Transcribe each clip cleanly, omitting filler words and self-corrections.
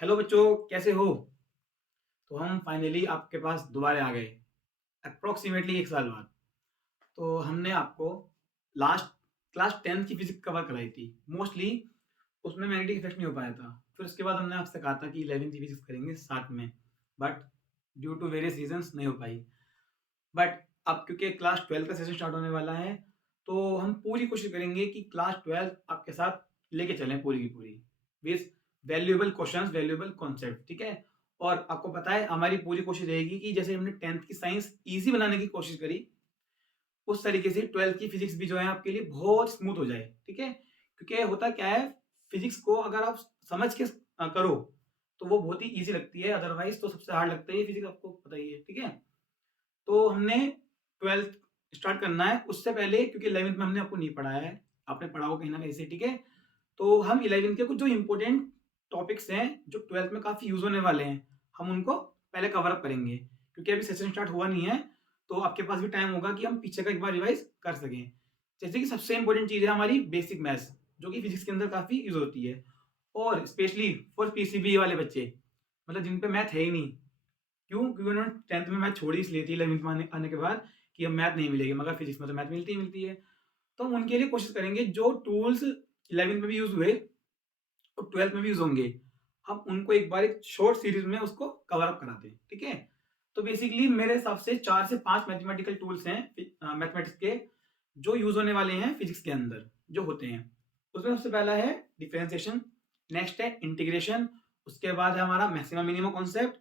Hello बच्चों, कैसे हो? तो हम फाइनली आपके पास दोबारा आ गए अप्रोक्सीमेटली 1 साल बाद। तो हमने आपको लास्ट क्लास 10th की फिजिक्स कवर कराई थी। मोस्टली उसमें मैग्नेटिक इफेक्ट नहीं हो पाया था। फिर उसके बाद हमने आपसे कहा था कि 11th की फिजिक्स करेंगे साथ में, but due to various reasons नहीं हो पाई। बट अब क्योंकि क्लास 12 का सेशन स्टार्ट होने वाला है, तो हम पूरी कोशिश करेंगे कि क्लास 12 आपके साथ लेके चलें पूरी की पूरी with valuable questions, valuable concept, ठीक है? और आपको पता है हमारी पूरी कोशिश रहेगी कि जैसे हमने 10th की साइंस इजी बनाने की कोशिश करी, उस तरीके से 12th की फिजिक्स भी जो है आपके लिए बहुत स्मूथ हो जाए, ठीक है? क्योंकि होता क्या है, फिजिक्स को अगर आप समझ के करो तो वो बहुत ही इजी लगती है, अदरवाइज तो सबसे हार्ड लगता है ये फिजिक्स, आपको पता ही है, ठीक है? तो हमने 12th स्टार्ट करना है, उससे पहले क्योंकि 11th में हमने आपको नहीं पढ़ाया है, आपने पढ़ा हो कहीं ना कहीं से, ठीक है? तो हम 11th के कुछ जो इंपॉर्टेंट टॉपिक्स हैं जो 12th में काफी यूज होने वाले हैं, हम उनको पहले कवर अप करेंगे, क्योंकि अभी सेशन स्टार्ट हुआ नहीं है। तो आपके पास भी टाइम होगा कि हम पीछे का एक बार रिवाइज कर सकें। जैसे कि सबसे इंपॉर्टेंट चीज है हमारी बेसिक मैथ्स, जो कि फिजिक्स के अंदर काफी यूज होती है, और स्पेशली फॉर पीसीबी वाले बच्चे, मतलब जिन पे मैथ है ही नहीं। क्यों? क्योंकि उन्होंने 10th में मैथ छोड़ी इसलिए थी, 11th में आने आने के बाद, कि अब मैथ नहीं मिलेगी, मगर फिजिक्स में तो मैथ मिलती ही मिलती है। तो हम उनके लिए कोशिश करेंगे जो टूल्स 11th में भी यूज हुए और 12th में भी यूज होंगे, हम उनको एक बार एक शॉर्ट सीरीज में उसको कवर अप कराते हैं, ठीक है? तो बेसिकली मेरे हिसाब से 4 से 5 मैथमेटिकल टूल्स हैं मैथमेटिक्स के, जो यूज होने वाले हैं फिजिक्स के अंदर, जो होते हैं। उसमें सबसे पहला है डिफरेंशिएशन, नेक्स्ट है इंटीग्रेशन, उसके बाद है हमारा मैक्सिमम मिनिमम कॉन्सेप्ट,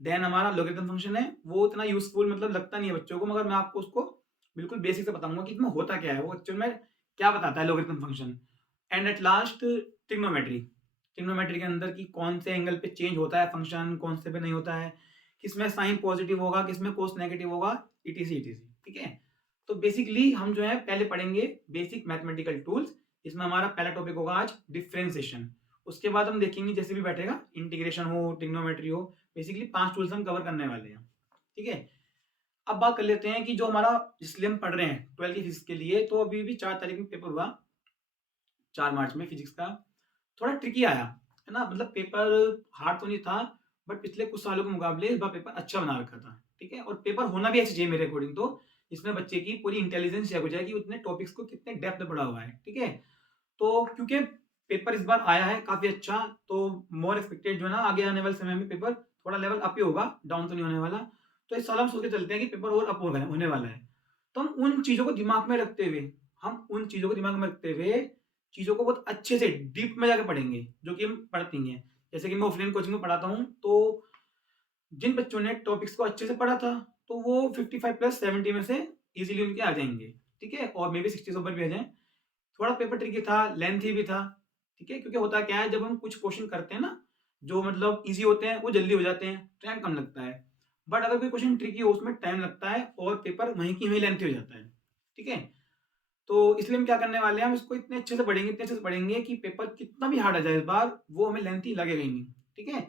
देन हमारा लॉगरिथम फंक्शन है। वो इतना यूजफुल मतलब लगता नहीं है बच्चों को, मगर मैं आपको उसको बिल्कुल बेसिक से बताऊंगा कि इसमें होता क्या है, वो एक्चुअल में क्या बताता है logarithm function. And at last trigonometry, trigonometry के अंदर की कौन से एंगल पे चेंज होता है फंक्शन, कौन से पे नहीं होता है, किसमें साइन पॉजिटिव होगा, किसमें कोस नेगेटिव होगा, इटीसी इटीसी, ठीक है? तो बेसिकली हम जो है पहले पढ़ेंगे बेसिक मैथमेटिकल टूल्स। इसमें हमारा पहला टॉपिक होगा आज डिफरेंशिएशन। उसके बाद हम देखेंगे जैसे भी बैठेगा, इंटीग्रेशन हो, ट्रिग्नोमेट्री हो, बेसिकली 5 टूल्स हम कवर करने वाले हैं, ठीक है? अब बात कर लेते हैं कि जो हमारा, इसलिए हम पढ़ रहे हैं 12 की फिजिक्स के लिए, तो अभी भी 4 तारीख में पेपर हुआ, 4 मार्च में फिजिक्स का। थोड़ा ट्रिकी आया, है ना? मतलब पेपर हार्ड तो नहीं था, बट पिछले कुछ सालों के मुकाबले इस बार पेपर अच्छा बना रखा था, ठीक है? और पेपर होना भी ऐसे चाहिए मेरे अकॉर्डिंग तो, इसमें बच्चे की पूरी इंटेलिजेंस चेक हो जाए कि उतने टॉपिक्स को कितने डेप्थ में पढ़ा हुआ है, ठीक है? तो क्योंकि पेपर इस बार आया है काफी अच्छा, तो मोर एक्सपेक्टेड जो है ना, आगे आने वाले समय में पेपर थोड़ा लेवल अप ही होगा, डाउन तो नहीं होने वाला। तो इस साल हम सोच के चलते हैं कि पेपर और अप होने वाला है। तो हम उन चीजों को दिमाग में रखते हुए, चीजों को बहुत अच्छे से डीप में जाकर पढ़ेंगे, जो कि हम पढ़ती हैं। जैसे कि मैं ऑफलाइन कोचिंग में पढ़ाता हूँ, तो जिन बच्चों ने टॉपिक्स को अच्छे से पढ़ा था, तो वो 55 प्लस 70 में से इजीली उनके आ जाएंगे, ठीक है? और मे बी 60 से ऊपर भी आ जाए। थोड़ा पेपर ट्रिकी था, लेंथी भी था, ठीक है? क्योंकि होता क्या है, जब हम कुछ क्वेश्चन करते हैं ना, जो मतलब ईजी होते हैं वो जल्दी हो जाते हैं, टाइम कम लगता है। बट अगर कोई क्वेश्चन ट्रिकी हो, उसमें टाइम लगता है और पेपर वहीं की वहीं लेंथी हो जाता है, ठीक है? तो इसलिए हम क्या करने वाले हैं, हम इसको इतने अच्छे से पढ़ेंगे, इतने अच्छे से पढ़ेंगे कि पेपर कितना भी हार्ड आ जाए इस बार, वो हमें लेंथी लगेगा ही नहीं, ठीक है?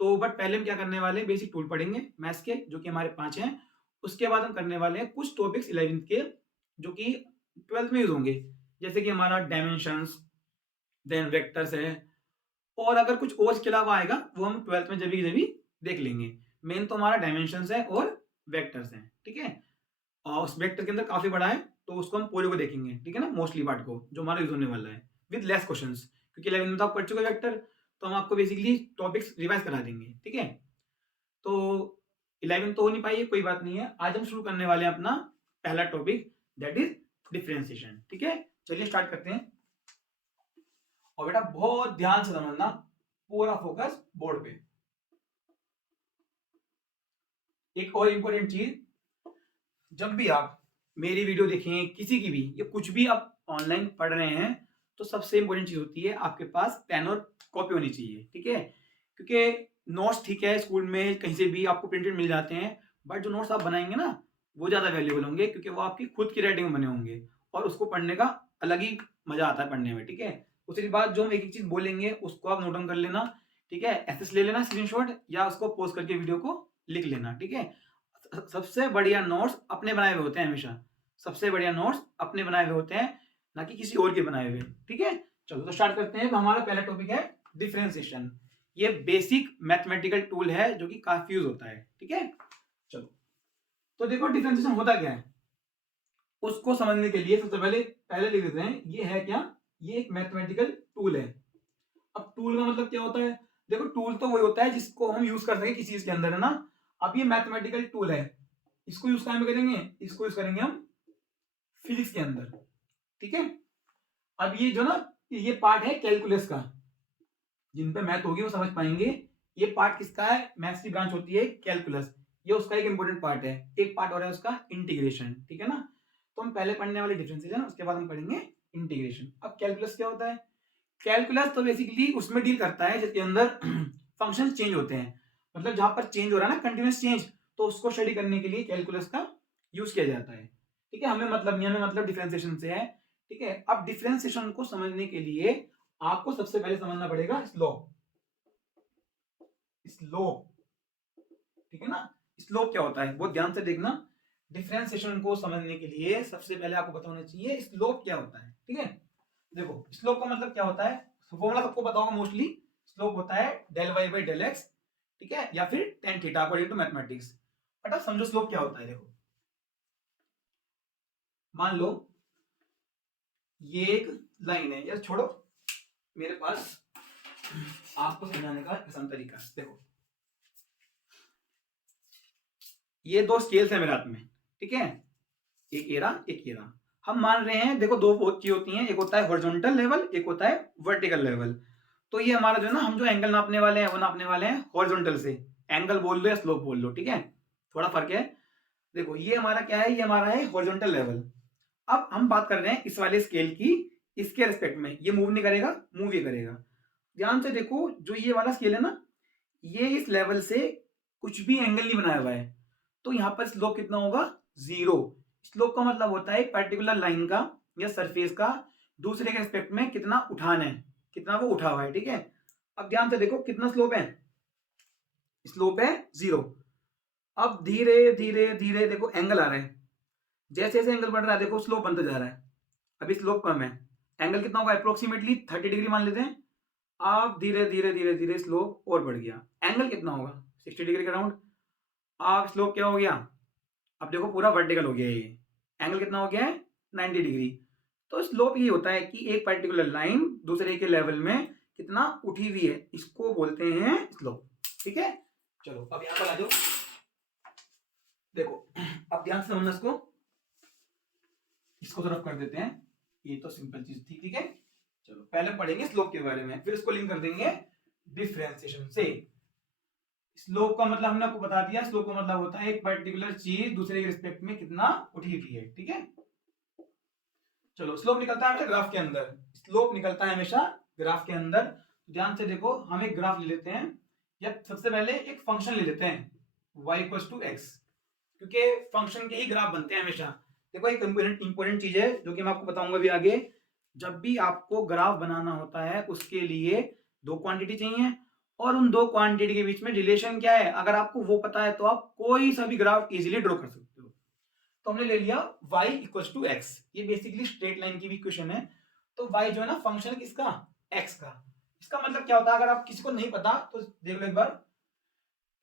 तो बट पहले हम क्या करने वाले हैं, बेसिक टूल पढ़ेंगे मैथ्स के, जो कि हमारे 5 हैं। उसके बाद हम करने वाले हैं कुछ टॉपिक्स 11th के, जो कि 12th में यूज होंगे, जैसे कि हमारा डायमेंशंस, देन वेक्टर्स है, और अगर कुछ और इसके अलावा आएगा वो हम 12th में जब भी देख लेंगे। मेन तो हमारा डायमेंशंस है और वेक्टर्स हैं, ठीक है? और उस वेक्टर के अंदर काफी बड़ा है, तो उसको हम पूरे को देखेंगे, ठीक है ना? मोस्टली पार्ट को जो हमारा यूज होने वाला है, विद लेस क्वेश्चंस, क्योंकि 11th में तो आप पढ़ चुके वेक्टर, तो हम आपको बेसिकली टॉपिक्स रिवाइज करा देंगे, ठीक है? तो 11th तो हो नहीं पाई है, कोई बात नहीं है। आज हम शुरू करने वाले हैं अपना पहला टॉपिक, दैट इज डिफरेंशिएशन, ठीक है? चलिए स्टार्ट करते हैं। और बेटा बहुत ध्यान से समझना, पूरा फोकस बोर्ड पे। एक और इंपॉर्टेंट चीज, जब भी आप मेरी वीडियो देखें, किसी की भी, या कुछ भी आप ऑनलाइन पढ़ रहे हैं, तो सबसे इंपॉर्टेंट चीज होती है आपके पास पेन और कॉपी होनी चाहिए, ठीक है? क्योंकि नोट्स ठीक है, स्कूल में कहीं से भी आपको प्रिंटेड मिल जाते हैं, बट जो नोट्स आप बनाएंगे ना, वो ज्यादा वैल्यूएबल होंगे, क्योंकि वो आपकी खुद की राइटिंग में बने होंगे, और उसको पढ़ने का अलग ही मजा आता है पढ़ने में, ठीक है? उसके बाद जो हम एक एक चीज बोलेंगे उसको आप नोट डाउन कर लेना, ठीक है? एसएस ले लेना स्क्रीनशॉट, या उसको पॉज करके वीडियो को लिख लेना, ठीक है? सबसे बढ़िया नोट्स अपने बनाए हुए होते हैं हमेशा, सबसे बढ़िया नोट्स अपने बनाए हुए होते हैं, ना कि किसी और के बनाए हुए, ठीक है? चलो तो स्टार्ट करते हैं। हमारा पहला टॉपिक है डिफरेंशिएशन। ये बेसिक मैथमेटिकल टूल है जो कि काफी यूज होता है। ठीक है, चलो तो देखो डिफरेंशिएशन होता क्या है, उसको समझने के लिए सबसे पहले लिख देते हैं ये है क्या, ये एक मैथमेटिकल टूल है। अब टूल का मतलब क्या होता है, देखो टूल तो वही होता है जिसको हम यूज कर सके किसी चीज के अंदर, है ना। अब ये मैथमेटिकल टूल है, इसको यूज कहाँ में करेंगे, इसको यूज करेंगे हम फिजिक्स के अंदर। ठीक है, अब ये जो ना ये पार्ट है कैलकुलस का, जिन पे मैथ होगी वो समझ पाएंगे। ये पार्ट किसका है, मैथ्स की ब्रांच होती है कैलकुलस, ये उसका एक इंपॉर्टेंट पार्ट है। एक पार्ट हो रहा है उसका इंटीग्रेशन, ठीक है ना। तो हम पहले पढ़ने वाले डिफरेंशिएशन, उसके बाद हम पढ़ेंगे इंटीग्रेशन। अब कैलकुलस क्या होता है, कैलकुलस तो बेसिकली उसमें डील करता है जिसके अंदर फंक्शन चेंज होते हैं, मतलब जहां पर चेंज हो रहा है ना, कंटिन्यूस चेंज, तो उसको स्टडी करने के लिए कैलकुलस का यूज किया जाता है। ठीक है, हमें मतलब नहीं, हमें मतलब डिफरेंशिएशन से है। ठीक है, अब डिफरेंशिएशन को समझने के लिए आपको सबसे पहले समझना पड़ेगा स्लोप। स्लोप, ठीक है ना, स्लोप क्या होता है बहुत ध्यान से देखना। डिफरेंशिएशन को समझने के लिए सबसे पहले आपको पता होना चाहिए स्लोप क्या होता है। ठीक है, देखो स्लोप का मतलब क्या होता है, फॉर्मूला सबको पता होगा मोस्टली। स्लोप होता है del y by del x, ठीक है, या फिर tan theta according to mathematics. But अब समझो स्लोप क्या होता है। देखो मान लो ये एक लाइन है, यार छोड़ो, मेरे पास आपको समझाने का आसान तरीका। देखो ये दो स्केल्स है मेरे हाथ में, ठीक है, एक एरा एक एरा। हम मान रहे हैं देखो दो चीज होती हैं, एक होता है हॉरिजॉन्टल लेवल, एक होता है वर्टिकल लेवल। तो ये हमारा जो है ना, हम जो एंगल नापने वाले हैं वो नापने वाले हैं हॉरिजॉन्टल से, एंगल बोल लो या स्लोप बोल लो, ठीक है, थोड़ा फर्क है। देखो ये हमारा क्या है, ये हमारा है हॉरिजॉन्टल लेवल। अब हम बात कर रहे हैं इस वाले स्केल की, इसके रिस्पेक्ट में ये मूव नहीं करेगा, मूव ये करेगा। ध्यान से देखो जो ये वाला स्केल है ना, ये इस लेवल से कुछ भी एंगल नहीं बनाया हुआ है, तो यहां पर स्लोप कितना होगा, जीरो। स्लोप का मतलब होता है एक पर्टिकुलर लाइन का या सरफेस का दूसरे के रिस्पेक्ट में कितना उठान है, कितना वो उठा हुआ है। ठीक है, अब ध्यान से देखो कितना स्लोप है, स्लोप है जीरो। अब धीरे धीरे धीरे देखो एंगल आ रहा है, जैसे जैसे एंगल बढ़ रहा है देखो स्लोप बनता जा रहा है। अभी स्लोप कम है, एंगल कितना होगा अप्रोक्सीमेटली 30 डिग्री मान लेते हैं। अब धीरे धीरे धीरे धीरे स्लोप और बढ़ गया, एंगल कितना होगा 60 डिग्री के अराउंड। अब स्लोप क्या हो गया, अब देखो पूरा वर्टिकल हो गया, ये एंगल कितना हो गया है 90 डिग्री। तो स्लोप ये होता है कि एक पर्टिकुलर लाइन दूसरे के लेवल में कितना उठी हुई है, इसको बोलते हैं स्लोप। ठीक है, चलो अब यहां पर आ जाओ, देखो अब ध्यान से समझना इसको, इसको तरफ कर देते हैं, ये तो सिंपल चीज थी। ठीक है, चलो पहले पढ़ेंगे स्लोप के बारे में, फिर इसको लिंक कर देंगे डिफरेंशिएशन से। स्लोप का मतलब हमने आपको बता दिया, स्लोप का मतलब होता है एक पर्टिकुलर चीज दूसरे के रिस्पेक्ट में कितना उठी हुई है। ठीक है, चलो स्लोप निकलता है हमेशा ग्राफ के अंदर, स्लोप निकलता है हमेशा ग्राफ के अंदर। ध्यान से देखो हम एक ग्राफ ले लेते हैं, या सबसे पहले एक फंक्शन ले लेते हैं y इक्वल्स टू एक्स, क्योंकि फंक्शन के ही ग्राफ बनते हैं हमेशा। देखो एक इंपॉर्टेंट चीज है जो कि मैं आपको बताऊंगा भी आगे, जब भी आपको ग्राफ बनाना होता है उसके लिए दो क्वांटिटी चाहिए, और उन दो क्वांटिटी के बीच में रिलेशन क्या है अगर आपको वो पता है तो आप कोई सा भी ग्राफ इजीली ड्रॉ कर सकते हो। तो हमने ले लिया y इक्वल्स टू एक्स, ये बेसिकली स्ट्रेट लाइन की भी इक्वेशन है। तो y जो है ना फंक्शन किसका, x का। इसका मतलब क्या होता है, अगर आप किसी को नहीं पता तो देख लो एक बार।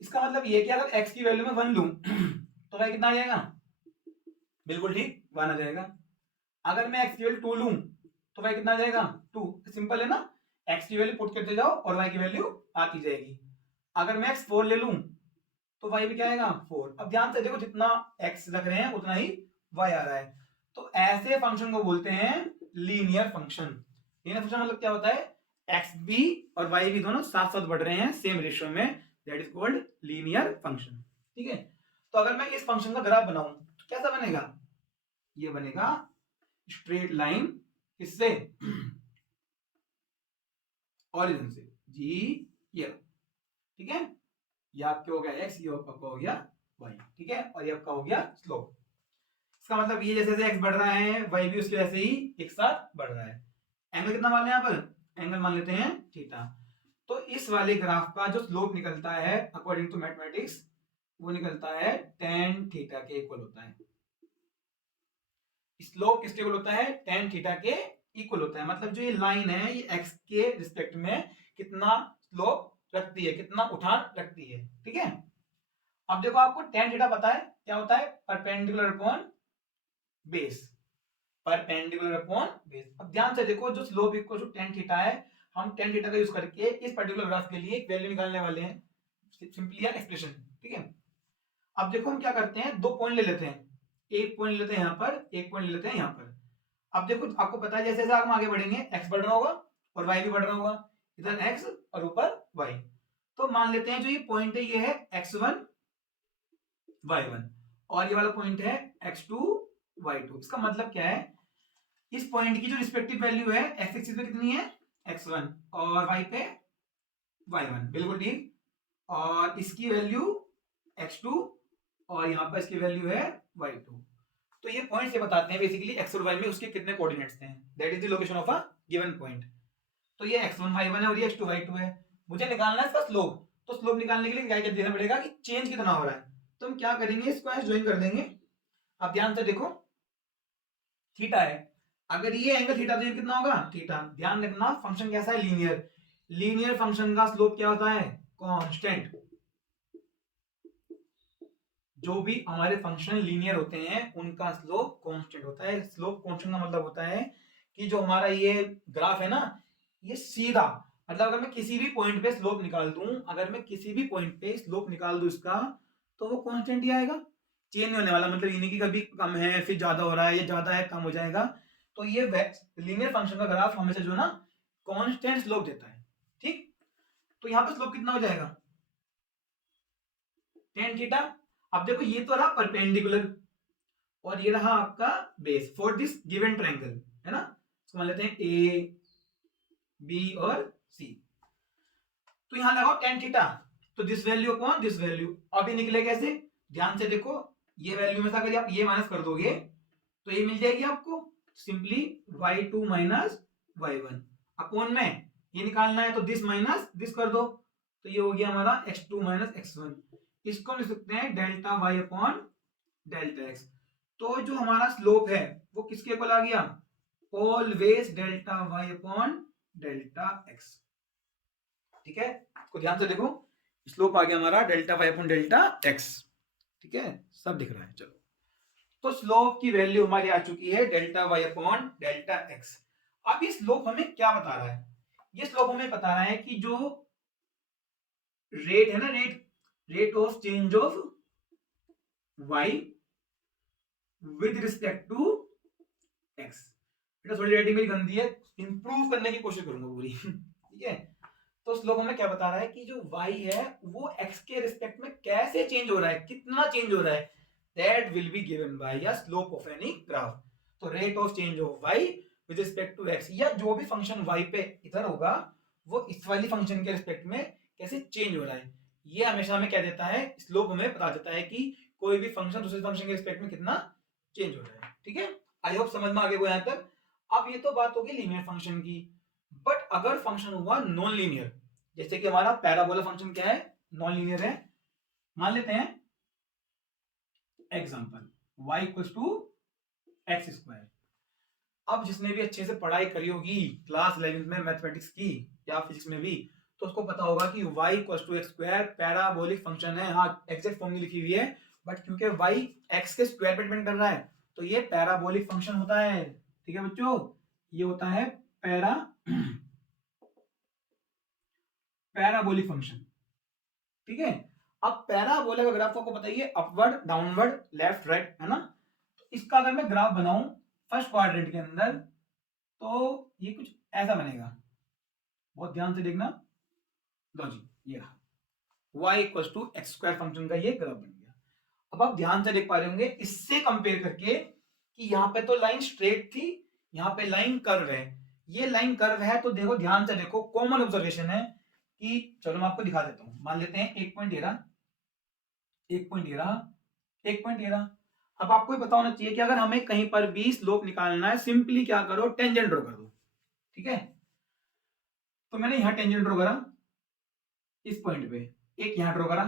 इसका मतलब ये है कि अगर x की वैल्यू में 1 लूं तो y कितना आ जाएगा, बिल्कुल ठीक 1 आ जाएगा। अगर मैं x की वैल्यू 2 लूं तो y कितना आ जाएगा 2। सिंपल है ना, x की वैल्यू पुट करते जाओ और y की वैल्यू आती जाएगी। अगर मैं x 4 ले लूं तो y भी क्या आएगा 4। अब ध्यान से देखो जितना x रख रहे हैं उतना ही y आ रहा है। तो ऐसे फंक्शन को बोलते हैं लीनियर फंक्शन। लीनियर फंक्शन मतलब क्या होता है, x भी और y भी दोनों साथ साथ बढ़ रहे हैं सेम रेशियो में, that is called linear function. ठीक है, तो अगर मैं इस फंक्शन का ग्राफ बनाऊं तो कैसा बनेगा, ये बनेगा स्ट्रेट लाइन, किससे, ओरिजिन से, जी ये, ठीक है, ये आपके हो गया एक्स, ये आपका हो गया वाई। ठीक है, और ये आपका हो गया स्लोप। इसका मतलब ये जैसे जैसे एक्स बढ़ रहा है वाई भी उसके वैसे ही एक साथ बढ़ रहा है। एंगल कितना मान लें यहाँ पर, एंगल मान लेते हैं थीटा। तो इस वाले ग्राफ का जो स्लोप निकलता है अकॉर्डिंग टू मैथमेटिक्स, वो निकलता है tan थीटा के इक्वल होता है। स्लोप किसके इक्वल होता है, tan थीटा के इक्वल होता है। मतलब जो ये लाइन है ये x के रिस्पेक्ट में कितना स्लोप रखती है, कितना उठान रखती है। ठीक है, अब देखो आपको tan थीटा पता है क्या होता है, perpendicular upon base, perpendicular upon base. अब ध्यान से देखो, जो slope equal to tan theta है, हम tan थीटा का यूज करके इस पर्टिकुलर ग्राफ के लिए एक वैल्यू निकालने वाले हैं, सिंपली यार एक्सप्रेशन। ठीक है, अब देखो हम क्या करते हैं, दो पॉइंट ले लेते हैं, एक पॉइंट ले लेते हैं यहाँ पर, एक पॉइंट ले लेते हैं यहाँ पर। अब देखो आपको पता है जैसे जैसे हम आगे बढ़ेंगे x बढ़ रहा होगा और y भी बढ़ रहा होगा, इधर x और ऊपर y। तो मान लेते हैं जो ये पॉइंट है ये है x1 y1 और ये वाला पॉइंट है x2 y2। इसका मतलब क्या है, इस पॉइंट की जो रिस्पेक्टिव वैल्यू है x एक्सिस पे कितनी है x1 और y पे y1, बिल्कुल ठीक। और इसकी वैल्यू x2 और यहाँ पर इसकी वैल्यू है y2। तो ये पॉइंट्स ये बताते हैं बेसिकली x और y में उसके कितने कोऑर्डिनेट्स हैं, that is the location of a given point. तो ये x1 y1 है और ये x2 y2 है, मुझे निकालना है इसका स्लोप। तो स्लोप निकालने के लिए क्या क्या देना पड़ेगा कि चेंज कितना हो रहा है। तो हम क्या करेंगे, इसको ऐसे ज्वाइन कर देंगे। अब ध्यान से देखो, थीटा है, अगर ये एंगल थीटा तो ये कितना होगा थीटा। ध्यान रखना फंक्शन कैसा है, लीनियर, लीनियर फंक्शन का स्लोप क्या होता है कांस्टेंट। जो भी हमारे फंक्शन लीनियर होते हैं उनका स्लोप कांस्टेंट होता है। स्लोप कांस्टेंट का मतलब होता है कि जो हमारा ये ग्राफ है ना, ये सीधा, मतलब अगर मैं किसी भी पॉइंट पे स्लोप निकाल दूं, अगर मैं किसी भी पॉइंट पे स्लोप निकाल दूं इसका, तो वो कांस्टेंट ही आएगा, चेंज नहीं होने वाला। मतलब ये नहीं कि कभी कम है फिर ज्यादा हो रहा है, या ज्यादा है कम हो जाएगा। तो ये लीनियर फंक्शन का ग्राफ हमेशा जो ना कांस्टेंट स्लोप देता है। ठीक, तो यहाँ पे स्लोप कितना हो जाएगा tan थीटा। अब देखो ये तो रहा परपेंडिकुलर और ये रहा आपका base for this given triangle, है ना। तो मान लेते हैं ए बी और सी। तो यहां लगाओ tan थीटा, तो this value upon this value. अभी निकले कैसे, ध्यान से देखो, ये वैल्यू में से अगर आप ये माइनस कर दोगे तो ये मिल जाएगी आपको simply y2 minus y1 upon में ये निकालना है तो दिस माइनस दिस कर दो, तो ये हो गया हमारा x2 माइनस x1। इसको लिख सकते हैं delta y upon delta x। तो जो हमारा स्लोप है वो किसके इक्वल आ गया, always delta y upon delta x। ठीक है, इसको ध्यान से देखो, स्लोप आ गया हमारा delta y upon delta x। ठीक है, सब दिख रहा है। चलो, तो स्लोप की वैल्यू हमारी आ चुकी है delta y upon delta x। अब ये स्लोप हमें क्या बता रहा है, ये स्लोप हमें बता रहा है कि जो रेट है ना, rate of change of y with respect to x। बेटा थोड़ी राइटिंग मेरी गंदी है, इंप्रूव करने की कोशिश करूंगा पूरी। ठीक है, तो स्लोप हमें क्या बता रहा है कि जो y है वो x के रिस्पेक्ट में कैसे चेंज हो रहा है, कितना चेंज हो रहा है, that will be given by a slope of any graph. तो rate of change of y with respect to x, या जो भी फंक्शन y पे इधर होगा वो इस वाली फंक्शन के रिस्पेक्ट में कैसे चेंज हो रहा है, ये हमेशा हमें क्या देता है, स्लोप हमें बता देता है कि कोई भी फंक्शन दूसरे फंक्शन के रिस्पेक्ट में कितना चेंज हो रहा है। ठीक है, आई होप समझ में आ गया यहाँ तक। अब ये तो बात होगी लीनियर फंक्शन की, बट अगर फंक्शन हुआ नॉन लीनियर, जैसे कि हमारा पैराबोला फंक्शन क्या है, नॉन लीनियर है। मान लेते हैं example y equals to x square. अब जिसने भी अच्छे से पढ़ाई करी होगी क्लास 11 में मैथमेटिक्स की या फिजिक्स में भी, तो उसको पता होगा कि y equals to x square parabolic function है। हाँ, एग्जैक्ट फॉर्म नहीं लिखी हुई है, बट क्योंकि y x के स्क्वायर पे डिपेंड कर रहा है तो ये पैराबोलिक फंक्शन होता है। ठीक है बच्चों, ये होता है पैराबोलिक फंक्शन। ठीक है, अब पैराबोला का ग्राफ आपको बताइए अपवर्ड डाउनवर्ड लेफ्ट राइट, है ना। तो इसका अगर मैं ग्राफ बनाऊं फर्स्ट क्वाड्रेंट के अंदर तो ये कुछ ऐसा बनेगा, बहुत ध्यान से देखना। लो जी, ये रहा y equals to x square function का ये ग्राफ बन गया। अब आप ध्यान से देख पा रहे होंगे इससे कंपेयर करके कि यहाँ पे तो लाइन स्ट्रेट थी, यहाँ पे लाइन कर्व है, ये लाइन कर्व है। तो देखो ध्यान से देखो, कॉमन ऑब्जर्वेशन है कि, चलो मैं आपको दिखा देता हूं, मान लेते हैं एक पॉइंट ये रहा, एक पॉइंट ये रहा, एक पॉइंट ये रहा। अब आपको ये पता होना चाहिए कि अगर हमें कहीं पर भी स्लोप निकालना है, सिंपली क्या करो, टेंजेंट ड्रॉ कर दो। ठीक है, तो मैंने यहां टेंजेंट ड्रॉ करा इस पॉइंट पे, एक यहां ड्रॉ करा,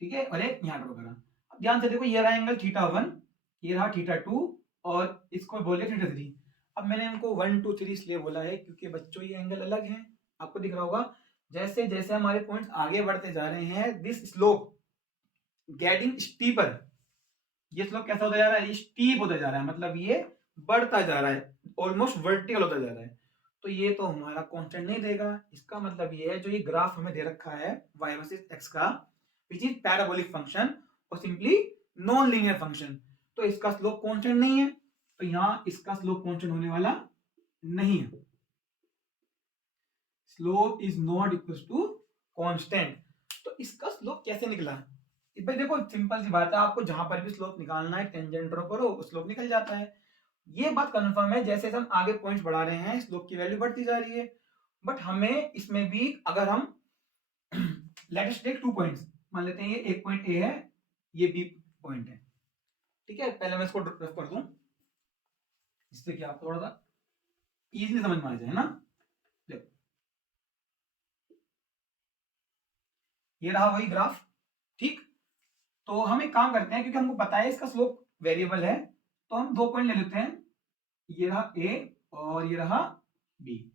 ठीक है, और एक यहां ड्रॉ करा। अब ध्यान से देखो, ये रहा एंगल θ1, ये रहा θ2 और इसको बोले θ3। अब मैंने इनको 1 2 3 इसलिए बोला है क्योंकि बच्चों ये एंगल अलग है, आपको दिख रहा होगा जैसे जैसे हमारे पॉइंट्स आगे बढ़ते जा रहे हैं, दिस स्लोप गेटिंग स्टीपर, ये स्लोप कैसा होता जा रहा है, ये स्टीप होता जा रहा है, मतलब ये बढ़ता जा रहा है, ऑलमोस्ट वर्टिकल होता जा रहा है। तो ये तो हमारा कांस्टेंट नहीं देगा, इसका मतलब ये है जो ये ग्राफ हमें दे रखा है y वर्सेस x का, विच इज पैराबोलिक फंक्शन और सिंपली नॉन लीनियर फंक्शन, तो इसका स्लोप कांस्टेंट नहीं है, तो यहाँ इसका स्लोप कांस्टेंट होने वाला नहीं है, slope is not equal to constant. तो इसका स्लोप कैसे निकला, भाई देखो सिंपल सी बात है, आपको जहां पर भी स्लोप निकालना है टेंजेंट ड्रॉ करो, स्लोप निकल जाता है, ये बात कंफर्म है। जैसे हम आगे पॉइंट्स बढ़ा रहे हैं स्लोप की वैल्यू बढ़ती जा रही है, बट हमें इसमें भी अगर हम लेट अस टेक 2 पॉइंट्स, मान लेते हैं ये एक पॉइंट ए है, ये बी पॉइंट है, ठीक है, पहले मैं इसको रफ कर दूं जिससे कि आपको थोड़ा सा इजीली समझ में आ जाए ना। देखो ये रहा वही ग्राफ, ठीक, तो हम एक काम करते हैं, क्योंकि हमको पता है इसका स्लोप वेरिएबल है, तो हम 2 पॉइंट ले लेते हैं, ये रहा ए और ये रहा बी,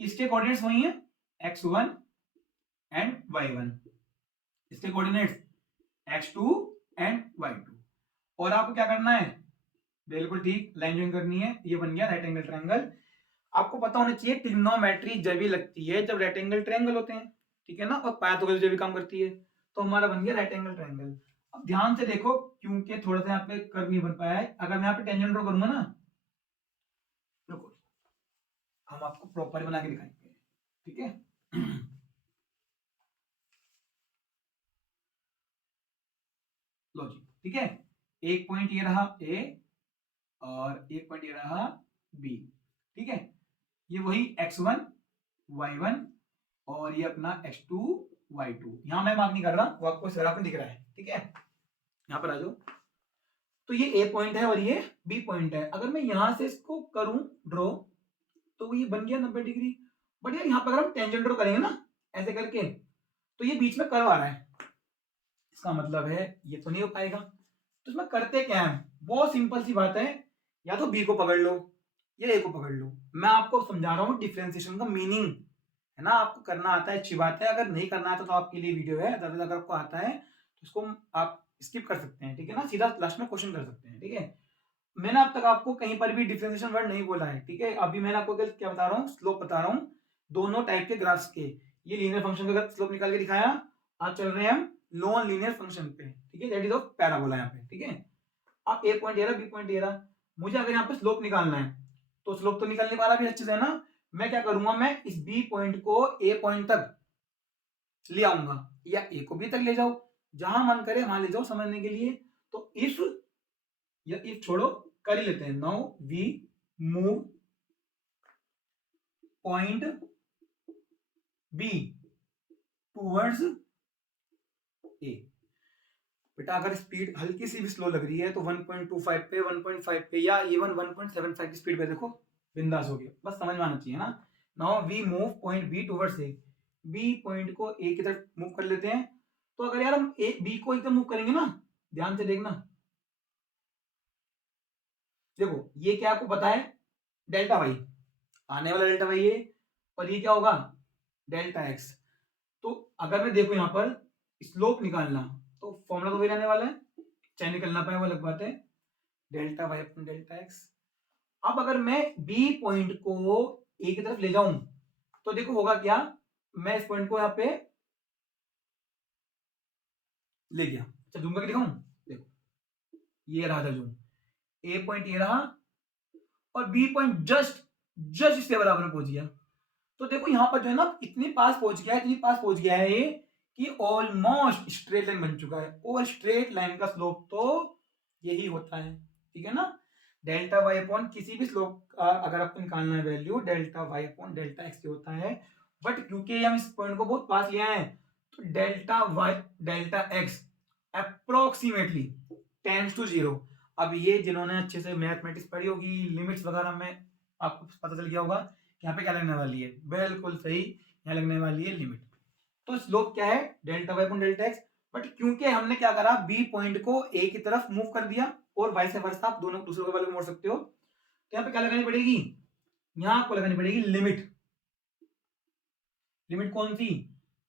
इसके कोऑर्डिनेट्स वही हैं x1 एंड y1, इसके कोऑर्डिनेट्स x2 एंड y2, और आपको क्या करना है, बिल्कुल ठीक लाइन ज्वाइन करनी है, ये बन गया राइट एंगल ट्रायंगल। आपको पता होना चाहिए ट्रिग्नोमेट्री जब भी लगती है जब राइट एंगल ट्रायंगल होते हैं, ठीक है ना, और पाइथागोरस जब भी काम करती है, तो हमारा बन गया राइट एंगल ट्रायंगल। अब ध्यान से देखो, क्योंकि थोड़ा सा यहाँ पे कर्व नहीं बन पाया है, अगर मैं यहाँ पे टेंजेंट ड्रॉ करूंगा ना, देखो हम आपको प्रॉपर बना के दिखाएंगे, ठीक है लो जी, ठीक है, एक पॉइंट ये रहा ए और एक पॉइंट ये रहा बी, ठीक है, ये वही x1 y1 और ये अपना x2 y2, यहां मैं मार्क नहीं कर रहा, वो आपको ग्राफ में दिख रहा है, ठीक है, यहां पर आ जाओ। तो ये ए पॉइंट है और ये बी पॉइंट है, अगर मैं यहां से इसको करूं ड्रॉ तो ये बन गया 90 डिग्री, बट यार यहाँ पर अगर हम टेंजेंट ड्रॉ करेंगे ना ऐसे करके, तो ये बीच में कर्व आ रहा है, इसका मतलब है ये तो नहीं हो पाएगा। तो इसमें करते क्या है, बहुत सिंपल सी बात है, या तो बी को पकड़ लो या ए को पकड़ लो, मैं आपको समझा रहा हूँ डिफरेंशिएशन का मीनिंग, है ना, आपको करना आता है अच्छी बात है, अगर नहीं करना आता तो आपके लिए वीडियो है, अगर आपको आता है तो उसको आप स्किप कर सकते हैं, ठीक है ना, सीधा लास्ट में क्वेश्चन कर सकते हैं, ठीक है। मैंने अब तक आपको कहीं पर भी डिफरेंशिएशन वर्ड नहीं बोला है, ठीक है, अभी मैंने आपको क्या बता रहा हूँ, स्लोप बता रहा हूँ दोनों टाइप के ग्राफ्स के, ये लीनियर फंक्शन का स्लोप निकाल के दिखाया, आज चल रहे हैं हम नॉन लीनियर फंक्शन पे, ठीक है, दैट इज ऑफ पैराबोला यहाँ पे, ठीक है। अब ए पॉइंट ये रहा, बी पॉइंट ये रहा, मुझे अगर यहाँ पे स्लोप निकालना है, तो स्लोप तो निकालने वाला भी अच्छे से है ना, मैं क्या करूंगा, मैं इस बी पॉइंट को ए पॉइंट तक ले आऊंगा, या ए को बी तक ले जाओ, जहां मन करे वहां ले जाओ समझने के लिए। तो इफ, या इफ छोड़ो, कर ही लेते हैं, now we move point B towards A, बेटा अगर स्पीड हल्की सी भी स्लो लग रही है तो 1.25 पे 1.5 पे या इवन 1.75 की स्पीड पे देखो बिंदास हो गया, बस समझ में आना चाहिए ना। Now we move point B towards A, B point को ए की तरफ मूव कर लेते हैं, तो अगर यार हम ए बी को एकदम मूव करेंगे ना, ध्यान से देखना, देखो ये क्या आपको पता है, डेल्टा वाई, आने वाला डेल्टा वाई है, और ये क्या होगा डेल्टा एक्स। तो अगर मैं देखू यहाँ पर स्लोप निकालना, तो फॉर्मूला तो वही रहने वाला है, चाहे निकलना पाए वो अलग बात है, delta y upon delta x. अब अगर मैं बी पॉइंट को ए की तरफ ले जाऊं, तो देखो होगा क्या, मैं इस पॉइंट को यहाँ पे ले गया, अच्छा जूम करके दिखाऊं, देखो ये रहा था जूम, ए पॉइंट ये रहा और बी पॉइंट जस्ट जस्ट इसके बराबर में पहुंच गया, तो देखो यहां पर जो है ना इतनी पास पहुंच गया है, इतनी पास पहुंच गया है ये कि ऑलमोस्ट स्ट्रेट लाइन बन चुका है, और स्ट्रेट लाइन का स्लोप तो यही होता है, ठीक है ना, डेल्टा वाई अपॉन किसी भी स्लोप का अगर आपको निकालना है value, delta y upon delta x होता है, बट क्योंकि हम इस पॉइंट को बहुत पास लिया है, तो delta y delta x approximately tends to 0। अब ये जिन्होंने अच्छे से मैथमेटिक्स पढ़ी होगी, लिमिट्स वगैरह में आपको पता चल गया होगा यहाँ पे क्या लगने वाली है, बिल्कुल सही, यहाँ लगने वाली है लिमिट। तो स्लोप क्या है, delta y upon delta x, but क्योंकि हमने क्या करा, बी पॉइंट को ए की तरफ मूव कर दिया, और वाइस वर्सा आप दोनों दूसरे के वाले में मोड़ सकते हो, तो यहाँ पे क्या लगानी पड़ेगी, यहाँ आपको लगानी पड़ेगी लिमिट, लिमिट कौन सी,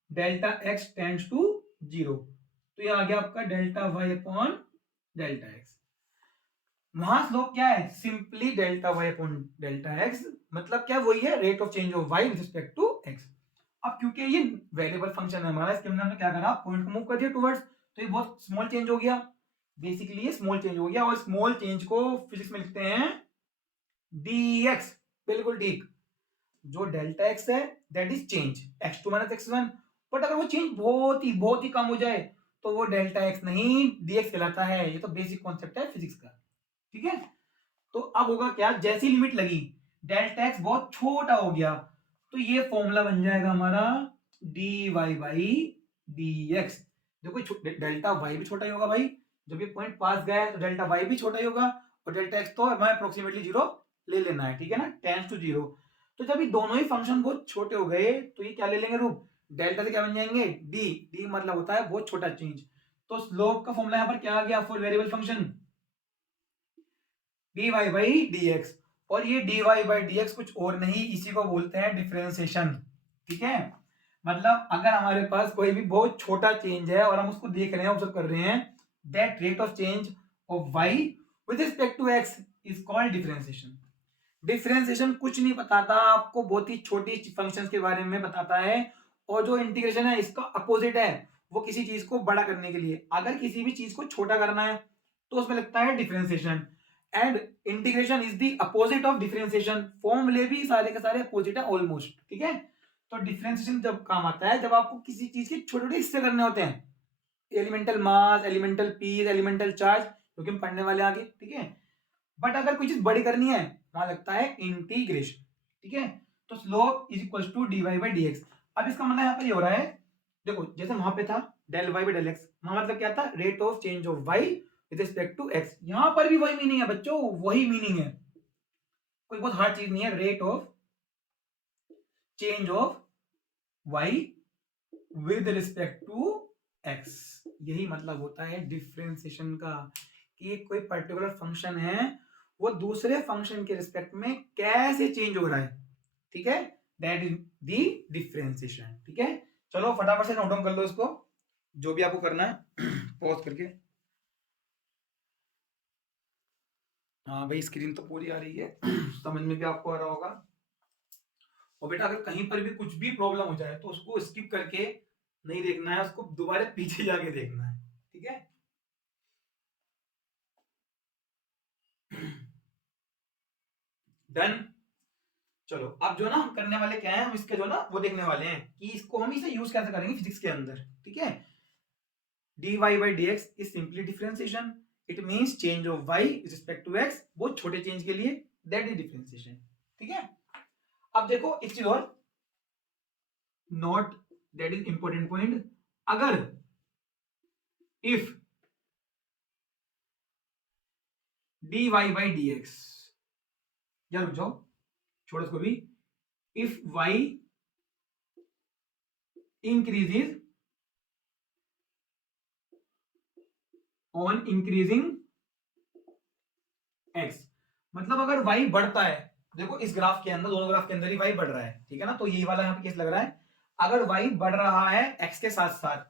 डेल्टा एक्स टेंड्स टू 0, तो ये आ गया आपका delta y upon delta x. वहां स्लोप क्या है, simply delta y upon delta x, मतलब क्या वही है rate of change of y with respect to x. अब क्योंकि ये वेरिएबल फंक्शन है हमारा, इसके अंदर हमने क्या करा, पॉइंट को मूव कर दिया टुवर्ड्स, तो ये बहुत स्मॉल चेंज हो गया, बेसिकली ये स्मॉल चेंज हो गया, और स्मॉल चेंज को फिजिक्स में लिखते हैं dx, बिल्कुल ठीक। जो डेल्टा एक्स है that is change x2 minus x1, but अगर वो चेंज बहुत ही कम हो जाए तो वो डेल्टा एक्स नहीं dx कहलाता है। ये तो बेसिक कॉन्सेप्ट है फिजिक्स का, ठीक है। तो अब होगा क्या, जैसी लिमिट लगी डेल्टा एक्स बहुत छोटा हो गया, तो ये फॉर्मूला बन जाएगा हमारा dy बाई dx। देखो डेल्टा y भी छोटा ही होगा भाई, जब ये पॉइंट पास गया है तो डेल्टा y भी छोटा ही होगा, और डेल्टा x तो हमें अप्रोक्सीमेटली 0 ले लेना है, ठीक है ना, टेंड्स टू 0। तो जब ये दोनों ही फंक्शन बहुत छोटे हो गए तो ये क्या ले लेंगे रूप, डेल्टा से क्या बन जाएंगे डी मतलब होता है बहुत छोटा चेंज। तो स्लोप का फॉर्मूला यहाँ पर क्या आ गया for variable function, dy by dx, और ये dy बाई dx कुछ और नहीं, इसी को बोलते हैं डिफरेंशिएशन, ठीक है। मतलब अगर हमारे पास कोई भी बहुत छोटा चेंज है और हम उसको देख रहे हैं, ऑब्जर्व कर रहे हैं, that rate of change of y with respect to x is called differentiation. Differentiation कुछ नहीं बताता आपको, बहुत ही छोटी फंक्शंस के बारे में बताता है, और जो इंटीग्रेशन है इसका अपोजिट है, वो किसी चीज को बड़ा करने के लिए, अगर किसी भी चीज को छोटा करना है तो उसमें लगता है differentiation, and integration is the opposite of differentiation. फॉर्मूले भी सारे के सारे अपोजिट है ऑलमोस्ट, ठीक है। तो डिफरेंशिएशन जब काम आता है जब आपको किसी चीज के छोटे छोटे हिस्से करने होते हैं, एलिमेंटल मास, एलिमेंटल पीस, एलिमेंटल चार्ज, क्योंकि हम पढ़ने वाले आगे, ठीक है। बट अगर कोई चीज बड़ी करनी है वहां लगता है इंटीग्रेशन, ठीक है। तो slope is equal to d y by d x. अब इसका मतलब यहाँ पर ये हो रहा है, देखो जैसे वहां पे था del y by del x, वहां मतलब क्या था rate of change of y with respect to x, यहां पर भी वही मीनिंग है बच्चों, वही मीनिंग है, कोई बहुत हार्ड चीज नहीं है, rate of change of y with respect to x, यही मतलब होता है डिफरेंशिएशन का, कि कोई पर्टिकुलर फंक्शन है वो दूसरे फंक्शन के रिस्पेक्ट में कैसे चेंज हो रहा है, ठीक है, दैट इज द डिफरेंशिएशन, ठीक है। चलो फटाफट से नोट डाउन कर लो इसको, जो भी आपको करना है पॉज करके। हाँ भाई स्क्रीन तो पूरी आ रही है समझ में भी आपको आ रहा होगा, और बेटा अगर कहीं पर भी कुछ भी प्रॉब्लम हो जाए तो उसको स्किप करके नहीं देखना है, उसको दोबारा पीछे जाके देखना है, ठीक है। डन। चलो अब जो ना हम करने वाले क्या है, हम इसके जो ना वो देखने वाले हैं कि इसको हम इसे यूज कैसे करेंगे फिजिक्स के अंदर, ठीक है। dy by dx is simply differentiation, it means change of y with respect to x, बहुत छोटे चेंज के लिए, that is differentiation, ठीक है। अब देखो एक चीज और, not that is important point, अगर इफ dy by dx, यार रुक जाओ छोड़ो इसको भी, if y increases on increasing x, मतलब अगर y बढ़ता है, देखो इस ग्राफ के अंदर, दोनों ग्राफ के अंदर ही y बढ़ रहा है, ठीक है ना, तो यही वाला यहाँ पे केस लग रहा है, अगर y बढ़ रहा है x के साथ साथ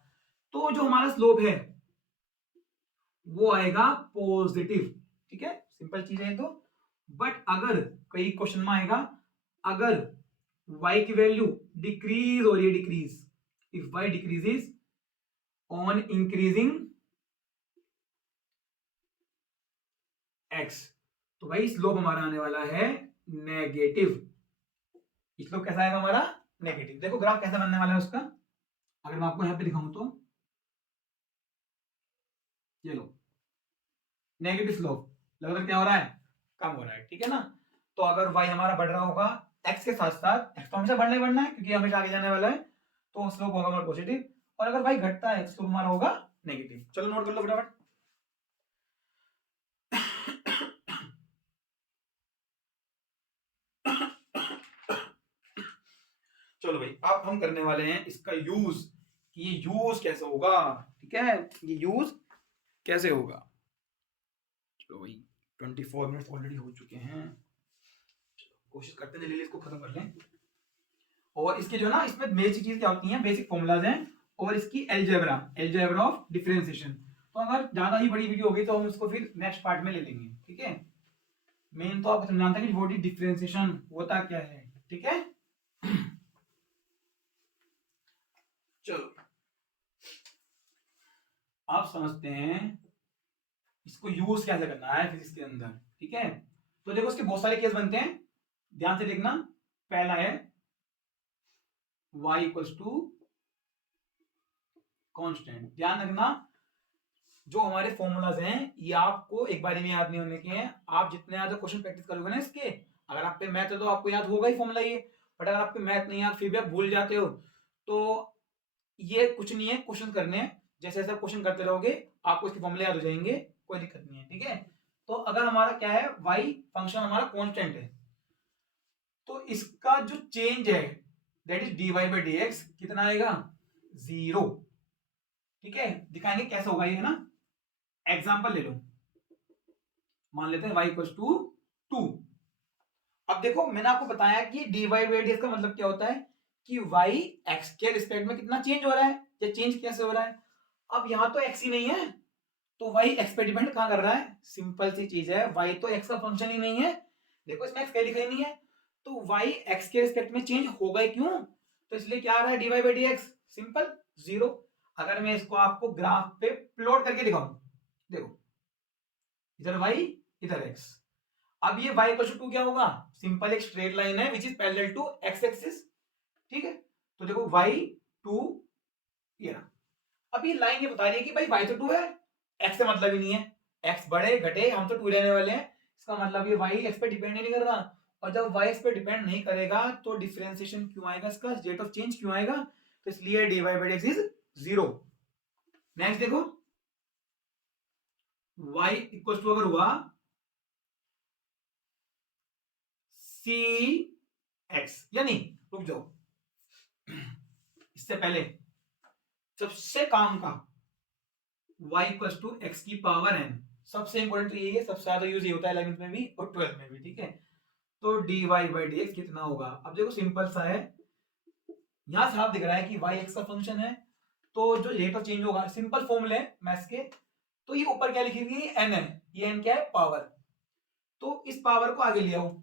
तो जो हमारा स्लोप है वो आएगा पॉजिटिव, ठीक है, सिंपल चीज है तो। बट अगर कई क्वेश्चन में आएगा, अगर y की वैल्यू डिक्रीज हो रही है, decrease, if y decreases on increasing x, तो भाई स्लोप हमारा आने वाला है नेगेटिव, स्लोप कैसा आएगा हमारा नेगेटिव। देखो ग्राफ कैसा बनने वाला है उसका, अगर मैं आपको यहां पे दिखाऊं तो ये लो नेगेटिव स्लोप, लगातार क्या हो रहा है कम हो रहा है, ठीक है ना। तो अगर y हमारा बढ़ रहा होगा x के साथ साथ, x तो हमेशा बढ़ना ही बढ़ना है क्योंकि हमेशा आगे जाने वाला है, तो स्लोप होगा हमारा पॉजिटिव, और अगर y घटता है स्लोप हमारा होगा नेगेटिव। चलो नोट कर लो फटाफट। चलो भाई अब हम करने वाले हैं इसका यूज, कि ये यूज कैसे होगा, ठीक है, ये यूज कैसे होगा। चलो भाई 24 मिनट्स ऑलरेडी हो चुके हैं, कोशिश करते हैं जल्दी इसको खत्म कर लें। और इसके जो ना इसमें बेसिक चीज क्या होती है, बेसिक फॉर्मूलाज हैं और इसकी एल्जेब्रा ऑफ डिफरेंशिएशन। तो अगर ज्यादा ही बड़ी वीडियो होगी तो हम उसको फिर नेक्स्ट पार्ट में ले लेंगे, ठीक है। मेन तो आपको समझाना है कि व्हाट इज डिफरेंशिएशन, होता क्या है, ठीक है। चलो आप समझते हैं इसको यूज कैसे करना है फिजिक्स के अंदर, ठीक है। तो देखो इसके बहुत सारे केस बनते हैं, ध्यान से देखना। पहला है y इक्वल्स टू कांस्टेंट। ध्यान रखना जो हमारे फॉर्मूलाज हैं ये आपको एक बार में याद नहीं होने के हैं। आप जितने ज्यादा क्वेश्चन प्रैक्टिस करोगे ना इसके, अगर आप पे मैथ है तो आपको याद होगा ही फॉर्मूला ये, बट अगर आपके मैथ नहीं याद फिर भी आप भूल जाते हो तो ये कुछ नहीं है, क्वेश्चन करने हैं। जैसे जैसे क्वेश्चन करते रहोगे आपको इसके फॉर्मूले याद हो जाएंगे, कोई दिक्कत नहीं है, ठीक है। तो अगर हमारा क्या है, y फंक्शन हमारा कांस्टेंट है, तो इसका जो चेंज है that is dy by d x कितना आएगा, 0, ठीक है। दिखाएंगे कैसे होगा ये, है ना। एग्जाम्पल ले लो, मान लेते हैं y इक्वल्स टू 2। अब देखो मैंने आपको बताया कि dy बाई डी एक्स का मतलब क्या होता है कि y x के रिस्पेक्ट में कितना चेंज हो रहा है या चेंज कैसे हो रहा है। अब यहां तो x ही नहीं है तो y x पे डिपेंड कहां कर रहा है, सिंपल सी चीज है, y तो x का फंक्शन ही नहीं है। देखो इसमें x क्या लिखा ही नहीं है, तो y x के रिस्पेक्ट में चेंज होगा ही क्यों, तो इसलिए क्या आ रहा है dy by d x, simple 0। अगर मैं इसको आपको ग्राफ पे प्लॉट करके दिखाऊं, देखो इधर y इधर x, अब ये y इक्वल टू क्या होगा, सिंपल एक स्ट्रेट लाइन है which is parallel to x axis, ठीक है। तो देखो y 2 ये रहा। अब ये लाइन ये बता रही है कि भाई y तो 2 है, x से मतलब ही नहीं है, x बढ़े घटे हम तो 2 लेने वाले हैं, इसका मतलब ये y x पे डिपेंड ही नहीं कर रहा। और जब y x पे डिपेंड नहीं करेगा तो डिफरेंशिएशन क्यों आएगा, इसका रेट ऑफ चेंज क्यों आएगा, तो इसलिए dy by x is 0। Next देखो y इक्वल टू अगर हुआ सी एक्स, यानी रुक जाओ इससे पहले सबसे काम का y इक्वल टू एक्स की पावर n, सबसे इंपॉर्टेंट यही है, सबसे ज्यादा यूज ये होता है 11th में भी और 12th में भी, ठीक है। तो dy बाई डी एक्स कितना होगा, अब देखो सिंपल सा है, यहां साफ दिख रहा है कि y x का फंक्शन है, तो जो रेट ऑफ चेंज होगा सिंपल फॉर्मूले मैथ्स के, तो ये ऊपर क्या लिखी हुई है n है, ये n क्या है पावर, तो इस पावर को आगे ले आओ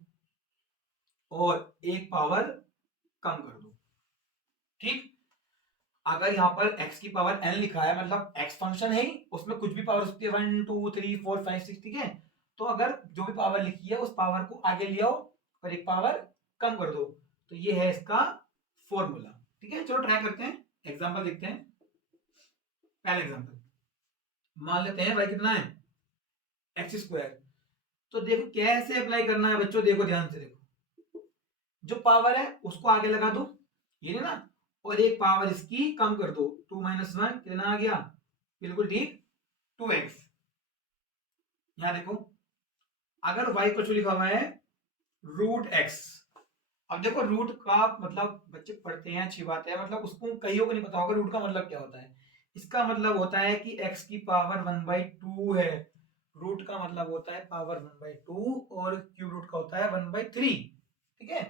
और एक पावर कम कर दो, ठीक। अगर यहाँ पर x की पावर n लिखा है मतलब x फंक्शन है ही, उसमें कुछ भी पावर हो सकती है 1 2 3 4 5 6, ठीक है। तो अगर जो भी पावर लिखी है उस पावर को आगे ले आओ और एक पावर कम कर दो, तो ये है इसका फॉर्मूला, ठीक है। चलो ट्राई करते हैं, एग्जांपल देखते हैं। पहला एग्जांपल मान लेते हैं भाई कितना है एक्स स्क्वायर, तो देखो कैसे अप्लाई करना है बच्चों, देखो ध्यान से देखो, जो पावर है उसको आगे लगा दो, ये ना, और एक पावर इसकी कम कर दो, 2 माइनस 1 कितना आ गया, बिल्कुल ठीक 2x। यहां देखो अगर y को लिखा हुआ है रूट x, अब देखो रूट का मतलब बच्चे पढ़ते हैं अच्छी बात है, मतलब उसको कईयों को नहीं पता होगा रूट का मतलब क्या होता है। इसका मतलब होता है कि x की पावर 1/2 है, रूट का मतलब होता है पावर 1/2 और क्यूब रूट का होता है 1/3, ठीक है।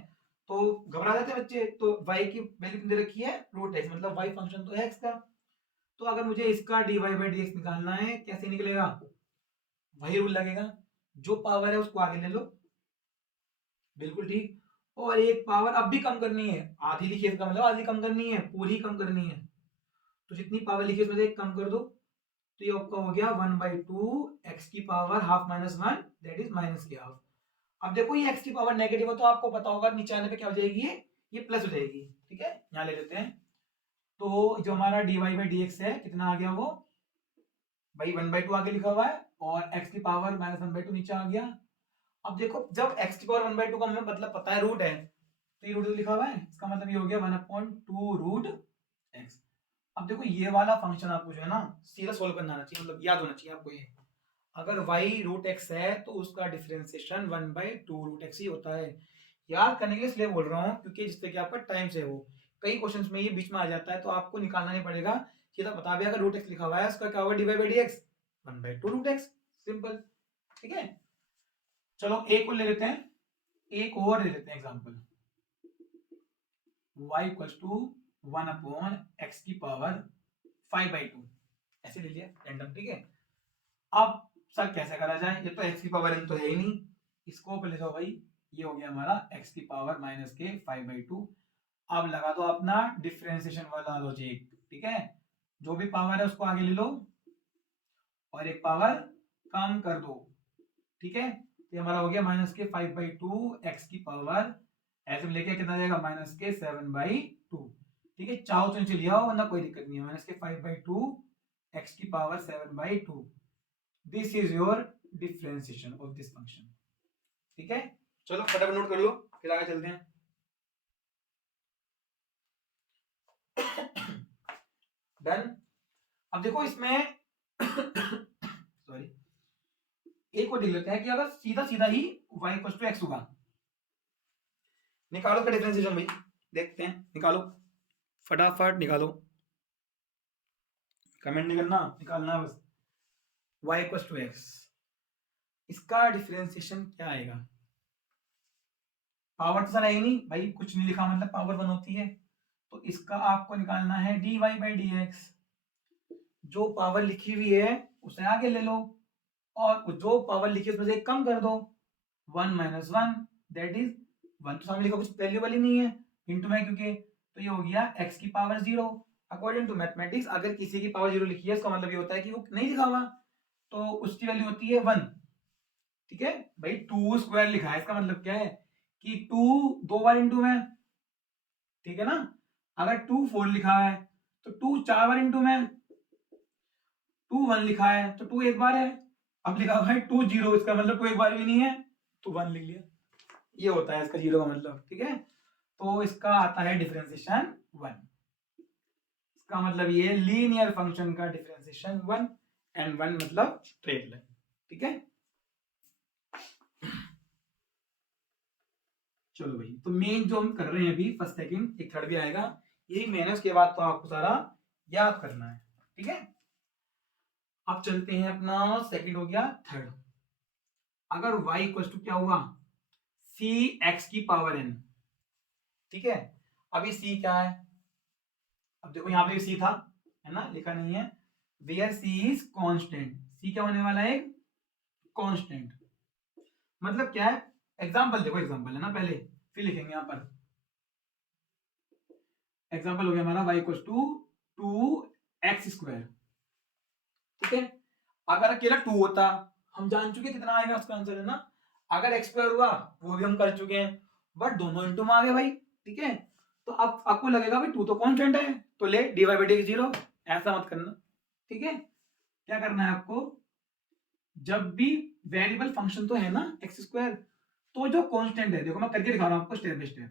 तो घबरा जाते हैं बच्चे, तो y की वैल्यू कितनी रखी है रूट x, मतलब y फंक्शन तो है x का। तो अगर मुझे इसका dy बाई डी एक्स निकालना है कैसे निकलेगा, वही रूल लगेगा, जो पावर है उसको आगे ले लो, बिल्कुल ठीक। और एक पावर अब भी कम करनी है, आधी लिखी है इसका मतलब आधी कम करनी है, पूरी कम करनी है, तो जितनी पावर लिखी है उसमें से एक कम कर दो, तो ये आपका हो गया 1/2 x की power half minus 1 that is minus की हाफ। अब देखो ये x की पावर नेगेटिव है तो आपको पता होगा नीचे आने पे क्या हो जाएगी, ये प्लस हो जाएगी, ठीक है। यहाँ ले लेते हैं, तो जो हमारा dy बाई डी एक्स है कितना आ गया, वो भाई 1/2 आगे लिखा हुआ है और x की पावर माइनस 1/2 नीचे आ गया। अब देखो जब x की पावर 1/2 का हमें मतलब पता है रूट है, तो ये रूट लिखा हुआ है, इसका मतलब ये हो गया 1/2 रूट x। अब देखो ये वाला फंक्शन आपको जो है ना सीधा सोल्व करना आना चाहिए, मतलब याद होना चाहिए आपको ये, अगर y रूट x है तो उसका डिफरेंशिएशन 1/2 रूट x ही होता है। याद करने के लिए इसलिए बोल रहा हूँ क्योंकि जिससे कि आपका टाइम सेव हो, कई क्वेश्चंस में ये बीच में आ जाता है तो आपको निकालना नहीं पड़ेगा, सीधा बता भी अगर रूट x लिखा हुआ है उसका क्या होगा dy by d x 1/2 root x, simple, ठीक है। चलो एक और ले लेते हैं, एक और ले लेते हैं example, y equal to 1/x की पावर 5/2 ऐसे ले लिया रैंडम, ठीक है। अब सर कैसे करा जाए, ये तो x की पावर n तो है ही नहीं, इसको ले जाओ भाई, ये हो गया हमारा x की पावर माइनस के 5/2। अब लगा दो अपना डिफरेंशिएशन वाला लॉजिक, ठीक है, जो भी पावर है उसको आगे ले लो और एक पावर कम कर दो, ठीक है। ये हमारा हो गया माइनस के 5/2 x की पावर, ऐसे में लेके कितना जाएगा माइनस के 7/2, ठीक है। चाहो तो नीचे लिया हो वरना कोई दिक्कत नहीं है, माइनस के 5/2 x की power 7/2, this is your differentiation of this function, ठीक है। चलो फटाफट नोट कर लो फिर आगे चलते हैं। डन। अब देखो इसमें सॉरी, एक और देख लेते हैं कि अगर सीधा सीधा ही y इक्वल टू एक्स होगा, निकालो का डिफरेंशिएशन भाई, देखते हैं, निकालो फटाफट निकालो, कमेंट नहीं करना, निकालना बस। y इक्वल टू एक्स, इसका डिफरेंशिएशन क्या आएगा, पावर तो सर है ही नहीं भाई, कुछ नहीं लिखा मतलब पावर 1 होती है, तो इसका आपको निकालना है dy/dx, जो पावर लिखी हुई है उसे आगे ले लो और जो पावर लिखी है उसमें से एक कम कर दो, 1 - 1 दैट इज 1, तो सामने लिखा कुछ वैल्यूबल ही नहीं है इंटू में, क्योंकि तो ये हो गया x की पावर 0। अकॉर्डिंग टू मैथमेटिक्स अगर किसी की पावर 0 लिखी है उसका मतलब ये होता है कि वो नहीं लिखा हुआ, तो उसकी वैल्यू होती है 1, ठीक है भाई। 2 स्क्वायर लिखा है, इसका मतलब क्या है कि 2 दो बार इंटू में, ठीक है ना। अगर 2 4 लिखा है तो 2 4 बार इंटू में, 2 1 लिखा है तो 2 एक बार है, अब लिखा हुआ है 2 0, इसका मतलब 2 एक बार भी नहीं है तो 1 लिख लिया, ये होता है इसका 0 का मतलब, ठीक है। तो इसका आता है डिफरेंशिएशन 1, इसका मतलब ये लीनियर फंक्शन का डिफरेंशिएशन 1 एंड 1 मतलब स्ट्रेट लाइन, ठीक है। चलो भाई, तो मेन जो हम कर रहे हैं अभी फर्स्ट सेकंड एक थर्ड भी आएगा, यही मेन है, उसके बाद तो आपको सारा याद करना है, ठीक है। अब चलते हैं अपना सेकंड हो गया थर्ड, अगर y इक्वल टू क्या हुआ सी एक्स की पावर n, ठीक है। अभी c क्या है, अब देखो यहाँ पे भी c था, है ना, लिखा नहीं है, where c is constant, c क्या होने वाला है कांस्टेंट, मतलब क्या है, एग्जांपल देखो, एग्जांपल है ना पहले, फिर लिखेंगे यहाँ पर, एग्जांपल हो गया हमारा y इक्वल टू 2x², ठीक है। अगर अकेला 2 होता, हम जान चुके कितना आएगा उसका आंसर, है ना। अगर x² हुआ वो भी हम कर चुके हैं, बट दोनों इंटू में आ गए भाई, ठीक है। तो अब आपको लगेगा भाई 2 तो कांस्टेंट है तो ले dy/dx 0, ऐसा मत करना, ठीक है। क्या करना है आपको, जब भी वेरिएबल फंक्शन तो है ना x², तो जो कांस्टेंट है, देखो मैं करके दिखा रहा हूं आपको स्टेप बाय स्टेप,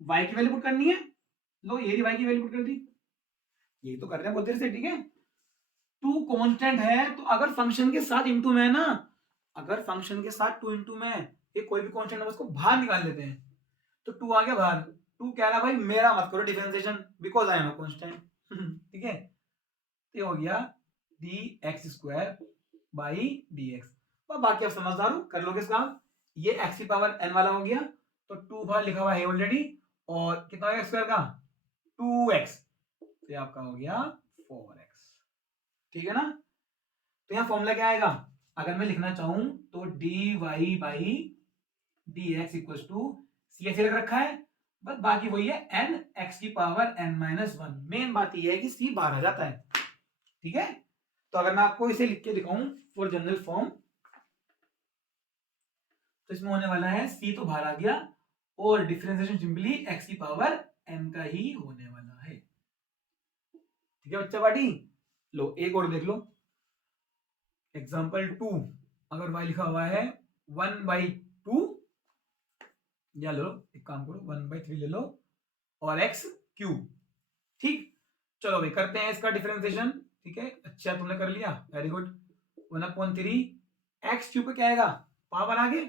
y की वैल्यू पुट करनी है, लो ये y की वैल्यू पुट कर दी, ये तो कर रहे हैं बहुत देर से, ठीक है। 2 कांस्टेंट है तो अगर फंक्शन के साथ इंटू में है ना, अगर फंक्शन के साथ 2 इंटू में ये कोई भी कांस्टेंट है उसको बाहर निकाल लेते हैं, तो 2 आ गया बाहर, 2 कह रहा भाई मेरा मत करो differentiation because I am a constant, ठीक है। ये हो गया dx² और बाकी आप समझदार हो कर लोगे इसका, ये x की पावर n वाला हो गया, तो 2 बाहर लिखा हुआ है ऑलरेडी, और कितना हो गया स्क्वायर का 2x, तो ये आपका हो गया 4x, ठीक है ना। तो यहाँ फॉर्मूला क्या आएगा, अगर मैं लिखना चाहूं तो dy/dx इक्वल टू सी ऐसे रख रखा है, बस बाकी वही है n x की पावर n-1, मेन बात ये है कि c बाहर आ जाता है, ठीक है। तो अगर मैं आपको इसे लिख के दिखाऊं फॉर जनरल फॉर्म, तो इसमें होने वाला है c तो बाहर आ गया और डिफरेंशिएशन सिंपली x की पावर n का ही होने वाला है, ठीक है बच्चा पार्टी। लो एक और देख लो, एग्जाम्पल 2, अगर y लिखा हुआ है 1/2, या लो एक काम करो 1/3 ले लो और x³, ठीक। चलो भाई करते हैं इसका डिफरेंशिएशन, ठीक है, अच्छा तुमने कर लिया, वेरी गुड। 1/3 x³ पे क्या आएगा, पावर आगे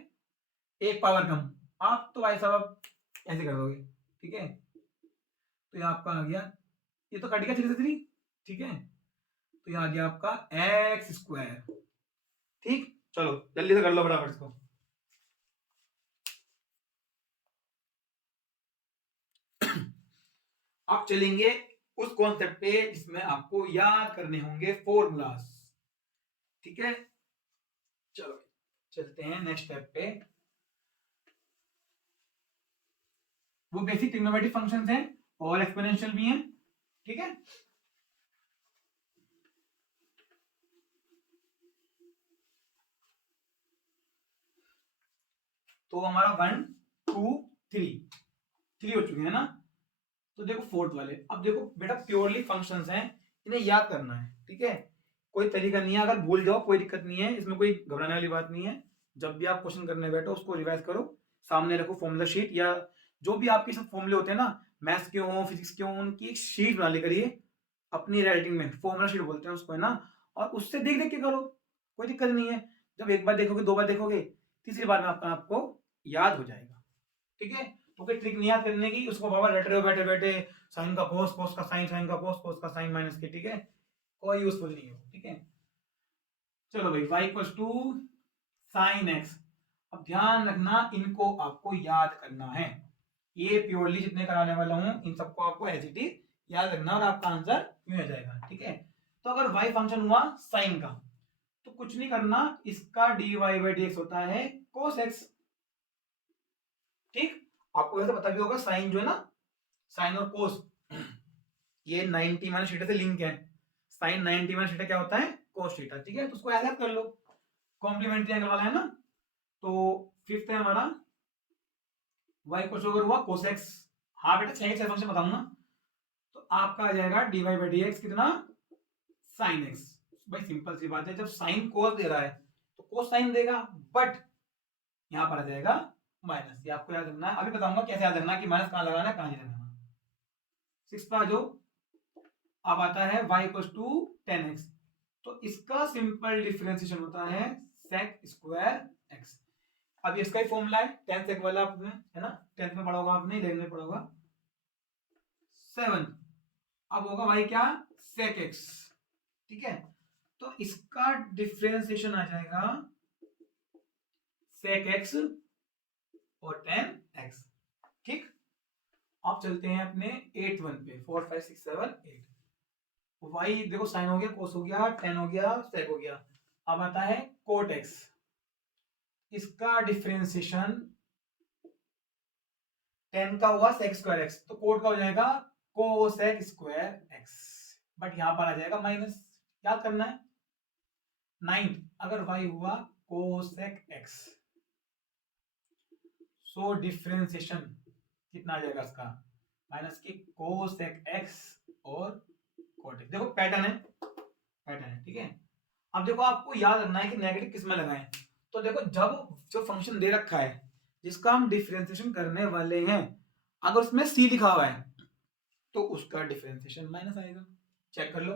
एक पावर कम, आप तो भाई साहब ऐसे कर दोगे, ठीक है। तो ये आपका आ गया, ये तो कट गया 3 से 3, ठीक है, तो ये आ गया आपका x², ठीक। चलो जल्दी से कर लो फटाफट इसको, आप चलेंगे उस कॉन्सेप्ट पे जिसमें आपको याद करने होंगे फॉर्मूलाज। ठीक है, चलो चलते हैं नेक्स्ट स्टेप पे। वो बेसिक ट्रिग्नोमेट्रिक फंक्शंस हैं और एक्सपोनेंशियल भी हैं। ठीक है, तो हमारा 1 2 3 हो चुके हैं ना। तो देखो फोर्थ वाले, अब देखो बेटा प्योरली फंक्शंस हैं, इन्हें याद करना है। ठीक है, कोई तरीका नहीं है, अगर भूल जाओ कोई दिक्कत नहीं है, इसमें कोई घबराने वाली बात नहीं है। जब भी आप क्वेश्चन करने बैठो उसको रिवाइज करो, सामने रखो फॉर्मूला शीट या जो भी आपके सब फॉर्मूले होते हैं ना, मैथ्स के हों फिजिक्स के हों, उनकी एक शीट बना ली करिए अपनी राइटिंग में, फॉर्मूला शीट बोलते हैं उसको, है ना। और उससे देख देख के करो, कोई दिक्कत नहीं है। जब एक बार देखोगे, दो बार देखोगे, तीसरी बार में आपको याद हो जाएगा। ठीक है, तो कोई ट्रिक नहीं याद करने की, उसको बाबा रट रहे हो बैठे बैठे, साइन का कोस, कोस का साइन, साइन का कोस, कोस का साइन माइनस के। ठीक है, कोई यूजफुल नहीं है। ठीक है, चलो भाई y equals to sine x. अब ध्यान रखना, इनको आपको याद करना है। ये प्योरली जितने कराने वाला हूं इन सबको आपको एज इट इज याद रखना और आपका आंसर यूं आ जाएगा। ठीक है, तो अगर y फंक्शन हुआ साइन का, तो कुछ नहीं करना, इसका dy बाई dx होता है cos x। ठीक, आपको वैसे पता भी होगा साइन जो है ना, साइन और कोस ये 90 माइनस थीटा से लिंक है। साइन 90 माइनस थीटा क्या होता है, कोस थीटा। ठीक है, तो उसको ऐड कर लो, कॉम्प्लीमेंट्री एंगल वाला है ना। तो फिफ्थ है हमारा y इक्वल अगर हुआ cos x। हाँ बेटा 6 फंक्शन बताऊंगा, तो आपका आ जाएगा dy बाई dx कितना, sin x। भाई सिंपल सी बात है, जब साइन कोस दे रहा है तो कोस साइन देगा, बट यहां पर आ जाएगा माइनस। ये आपको याद रखना है, अभी बताऊंगा कैसे याद रखना कि माइनस कहां लगाना है कहां नहीं लगाना। सिक्स का जो अब आता है y इक्वल टू 10x, तो इसका सिंपल डिफरेंशिएशन होता है sec स्क्वायर x। अब इसका ही फॉर्मूला है 10 sec वाला, आपने है ना 10th में पढ़ा होगा आपने, 11th में पढ़ा होगा, 7। अब होगा y क्या, sec x। ठीक है, तो इसका डिफरेंशिएशन आ जाएगा sec x और 10x। ठीक, अब चलते हैं अपने 8th वन पे, 4 5 6 7 8। y देखो साइन हो गया, कोस हो गया, टेन हो गया, सेक हो गया। अब आता है कोट एक्स, इसका डिफरेंशिएशन 10 का हुआ सेक स्क्वायर एक्स, तो कोट का हो जाएगा कोसेक स्क्वायर एक्स, बट यहां पर आ जाएगा माइनस। याद करना है, 9 अगर y हुआ कोसेक एक्स, सो डिफरेंशिएशन कितना आ जाएगा इसका, माइनस की कोसेक एक्स और कोट एक्स। देखो पैटर्न है, पैटर्न है। ठीक है, अब देखो आपको याद रखना है कि नेगेटिव किस में लगाएं। तो देखो जब जो फंक्शन दे रखा है जिसका हम डिफरेंशिएशन करने वाले हैं, अगर उसमें c लिखा हुआ है तो उसका डिफरेंशिएशन माइनस आएगा। चेक कर लो,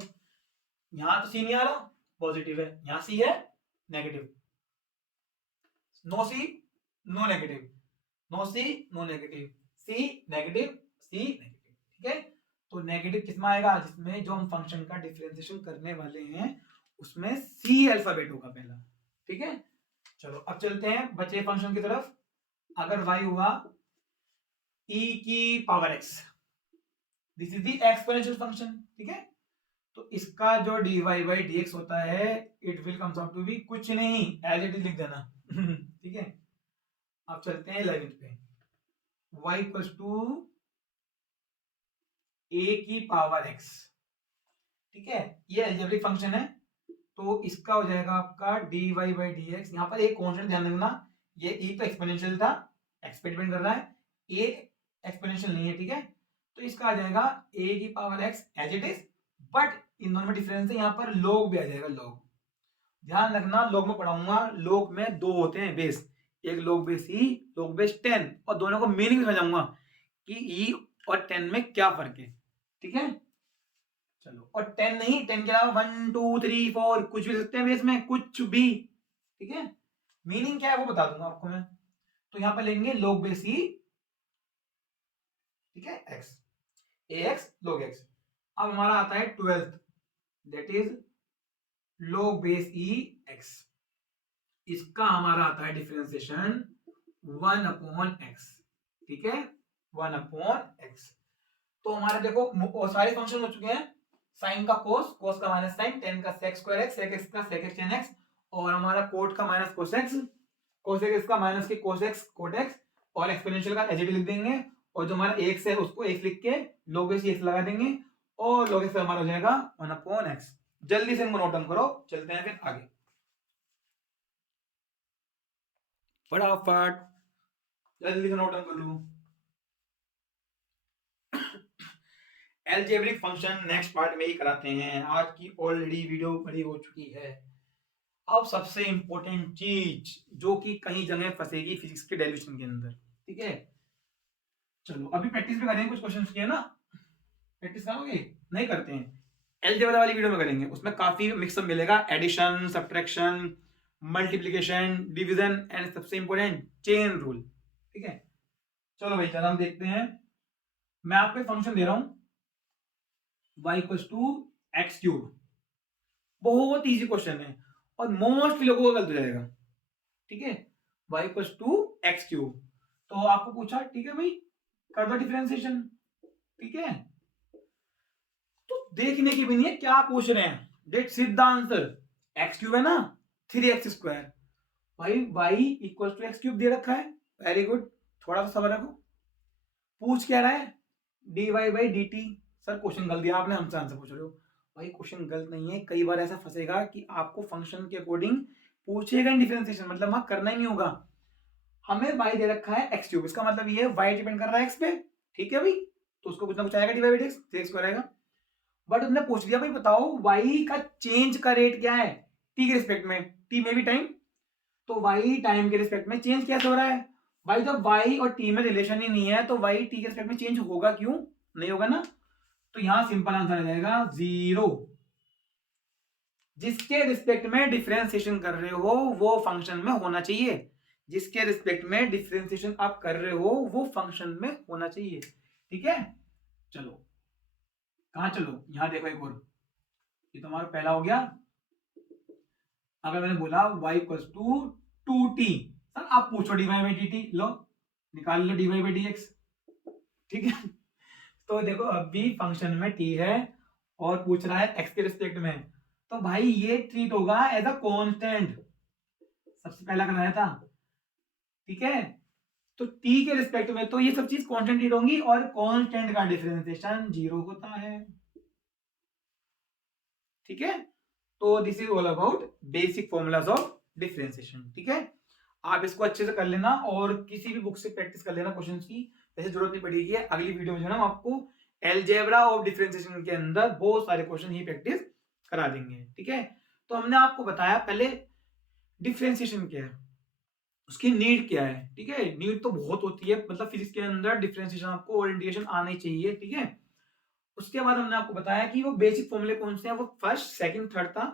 यहां तो c नहीं आ रहा, पॉजिटिव है, यहां c है negative. No c no negative, no c no negative, c negative c negative. ठीक है, तो नेगेटिव किसमें आएगा, जिसमें जो हम फंक्शन का डिफरेंशिएशन करने वाले हैं उसमें c अल्फाबेट होगा पहला। ठीक है, चलो अब चलते हैं बचे फंक्शन की तरफ। अगर y हुआ e की power x, this is the exponential function. ठीक है, तो इसका जो dy बाई dx होता है, it will comes out to be कुछ नहीं, एज इट इज लिख देना। ठीक है, अब चलते हैं 11th पे, y इक्वल्स टू a की पावर x। ठीक है, ये अलजेब्रिक फंक्शन है, तो इसका हो जाएगा आपका dy बाई dx। यहां पर एक कांस्टेंट ध्यान रखना, ये e तो एक्सपोनेंशियल था, एक्स पे डिपेंड कर रहा है, a एक्सपोनेंशियल नहीं है। ठीक है, तो इसका आ जाएगा a की power x as it is, but इन दोनों में डिफरेंस है, यहां पर log भी आ जाएगा, log। ध्यान रखना, log में पढ़ाऊंगा, log में दो होते हैं बेस, एक log base e, log base 10, और दोनों को मीनिंग समझाऊंगा कि e और 10 में क्या फर्क है। ठीक है, चलो, और 10 नहीं, 10 के अलावा 1 2 3 4 कुछ भी लिख सकते हैं बेस में, कुछ भी। ठीक है, मीनिंग क्या है वो बता दूंगा आपको मैं। तो यहां पर लेंगे log बेस e, ठीक है, x, ax log x। अब हमारा आता है 12th, that is log base e x। इसका हमारा आता है डिफरेंशिएशन 1 अपॉन x। ठीक है, 1 अपॉन x। तो हमारे देखो सारे फंक्शन हो चुके हैं, साइन का कोस, कोस का माइनस साइन, टेन का sec square x, sec x का सेक एक्स टेन एक्स, और हमारा कोट का minus cos x, cos x का माइनस के कोस एक्स कोट एक्स, और एक्सपोनेंशियल का एच लिख देंगे, और जो हमारा एक्स है उसको एक्स लिख के लोग एक्स लगा देंगे, और लोग एक्स हमारा हो जाएगा 1/x। जल्दी से इनको नोट डाउन करो, चलते हैं फिर आगे फटाफट, जल्दी से नोट डाउन कर लो। अलजेब्रिक फंक्शन नेक्स्ट पार्ट में ही कराते हैं, आज की ऑलरेडी वीडियो बड़ी हो चुकी है। अब सबसे इंपॉर्टेंट चीज जो कि कहीं जगह फंसेगी फिजिक्स के डेरिवेशन के अंदर, ठीक है। चलो अभी प्रैक्टिस भी करेंगे, कुछ क्वेश्चंस किए ना, प्रैक्टिस करोगे? नहीं करते हैं, अलजेब्रा वाली वीडियो में करेंगे, उसमें काफी मिक्सअप मिलेगा, addition, subtraction, multiplication, division and सबसे इंपॉर्टेंट चेन रूल, ठीक है। चलो भाई चलो हम देखते हैं, मैं आपको फंक्शन दे रहा हूं y = x³, बहुत इजी क्वेश्चन है और मोस्टली लोगों को गलत हो जाएगा, ठीक है। y = x³, तो आपको पूछा, ठीक है भाई कर दो डिफरेंशिएशन, ठीक है। तो देखने की भी नहीं है क्या पूछ रहे हैं, डेट सीधा आंसर, x³ है ना 3x², भाई y = x³ दे रखा है, वेरी गुड, थोड़ा सा सबर रखो। पूछ क्या रहा है, dy/dt, सर क्वेश्चन गलत दिया आपने, हमसे आंसर पूछ रहे हो, भाई क्वेश्चन गलत नहीं है, कई बार ऐसा फंसेगा कि आपको फंक्शन के अकॉर्डिंग पूछेगा डिफरेंशिएशन, मतलब वहां करना ही नहीं होगा। हमें y दे रखा है x³, इसका मतलब ये y डिपेंड कर रहा है x पे, ठीक है भाई, तो उसको कुछ ना कुछ आएगा dy/dx, 3x² आएगा। बट उसने पूछ दिया भाई बताओ y का चेंज का रेट क्या है t के रिस्पेक्ट में, t में भी टाइम, तो y टाइम के रिस्पेक्ट में चेंज कैसे हो रहा है भाई, जब y और t में रिलेशन ही नहीं है तो y t के रिस्पेक्ट में चेंज होगा क्यों, नहीं होगा ना। तो यहां सिंपल आंसर आ जाएगा 0। जिसके रिस्पेक्ट में डिफरेंशिएशन कर रहे हो वो फंक्शन में होना चाहिए, जिसके रिस्पेक्ट में डिफरेंशिएशन आप कर रहे हो वो फंक्शन में होना चाहिए, ठीक है। चलो कहां चलो, यहां देखो एक और, ये तुम्हारा पहला हो गया। अगर मैंने बोला y = 2t, सर आप पूछो dy/dt, लो निकाल लो dy/dx, ठीक है। तो देखो अभी फंक्शन में t है और पूछ रहा है x के रिस्पेक्ट में, तो भाई ये ट्रीट होगा एज अ कांस्टेंट, सबसे पहला कराया था, ठीक है। तो t के रिस्पेक्ट में तो ये सब चीज कांस्टेंट ट्रीट होंगी और कांस्टेंट का डिफरेंशिएशन 0 होता है, ठीक है। तो this is all about basic formulas of differentiation, ठीक है। आप इसको अच्छे से कर लेना और किसी भी बुक से प्रैक्टिस कर लेना क्वेश्चंस की, वैसे जरूरत नहीं पड़ेगी, अगली वीडियो में जो है ना आपको अलजेब्रा ऑफ डिफरेंशिएशन के अंदर बहुत सारे क्वेश्चन ही प्रैक्टिस करा देंगे, ठीक है। तो हमने आपको बताया पहले डिफरेंशिएशन क्या है, उसकी नीड क्या है, ठीक है। नीड तो बहुत होती है, मतलब फिजिक्स के अंदर डिफरेंशिएशन आपको ओरिएंटेशन आना ही चाहिए, ठीक है। उसके बाद हमने आपको बताया कि वो बेसिक फॉर्मूले कौन से हैं, वो फर्स्ट सेकंड थर्ड था,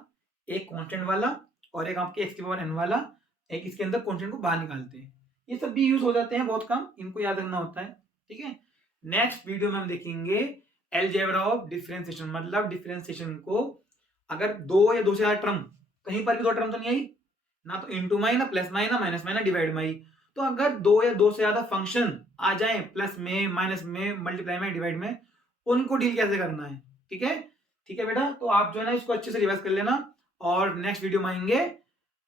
एक कांस्टेंट वाला और एक आपके x⁴n वाला, एक इसके अंदर कांस्टेंट को बाहर निकालते हैं, ये सब भी यूज हो जाते हैं बहुत कम, इनको याद रखना होता है, ठीक है। नेक्स्ट वीडियो में हम देखेंगे अलजेब्रा ऑफ डिफरेंशिएशन, मतलब डिफरेंशिएशन को अगर दो या दो से ज्यादा टर्म, कहीं पर भी दो टर्म तो नहीं आई ना, तो इनटू में ना प्लस में ना माइनस में ना डिवाइड में, तो अगर दो या दो से ज्यादा फंक्शन आ जाए प्लस में माइनस में मल्टीप्लाई में डिवाइड में, उनको डील कैसे करना है, ठीक है। ठीक है बेटा, तो आप जो है ना इसको अच्छे से रिवाइज कर लेना और नेक्स्ट वीडियो में आएंगे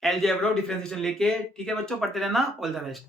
अलजेब्रा ऑफ डिफरेंशिएशन लेके, ठीक है बच्चों, पढ़ते रहना, ऑल द बेस्ट।